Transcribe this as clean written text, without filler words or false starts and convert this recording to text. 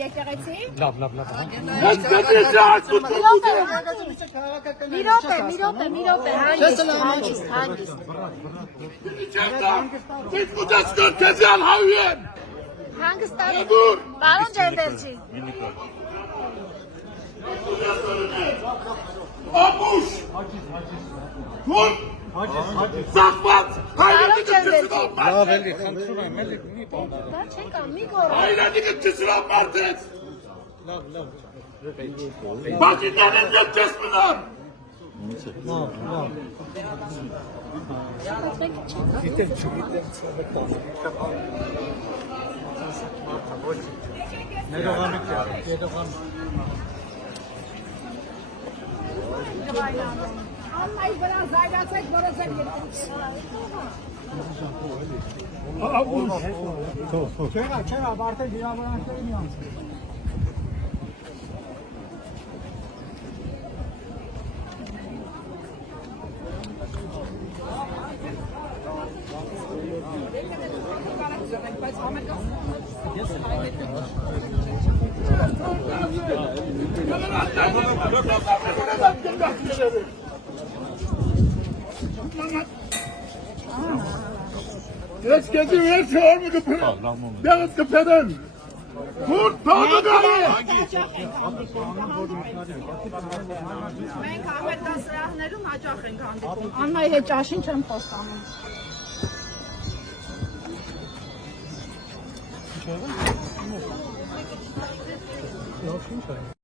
եկեղեցի։ Լավ։ Մի րոպե, հանգիստ։ Biz bu deskör tezgahın haviyen. Հանգստանալու։ Dur. Պարոն Ջերդելջի։ Abuş. Dur. Sakmat. Hayranı gıttısın olmaz. Լավ էլի, խնդրում եմ, էլի մի բան։ Դա չեք ան, մի գոռա։ Hayranı gıttısın olmaz. Լավ։ Bakınların gıttısınlar. Գիտեմ։ Աննայի վրա զայրացեք, որոցեք Abuş. Չեղա, արդեն վիրավորանքների մի անցել։ Jetzt geht die Welt für Orme geprägt. Wer ist geprägt? Gut, Portugal! Մենք ամեն դասարաններում հաճախ ենք հանդիպում։ Աննայի հետ ճաշին չեմ խոստանում։ Ինչ եղավ։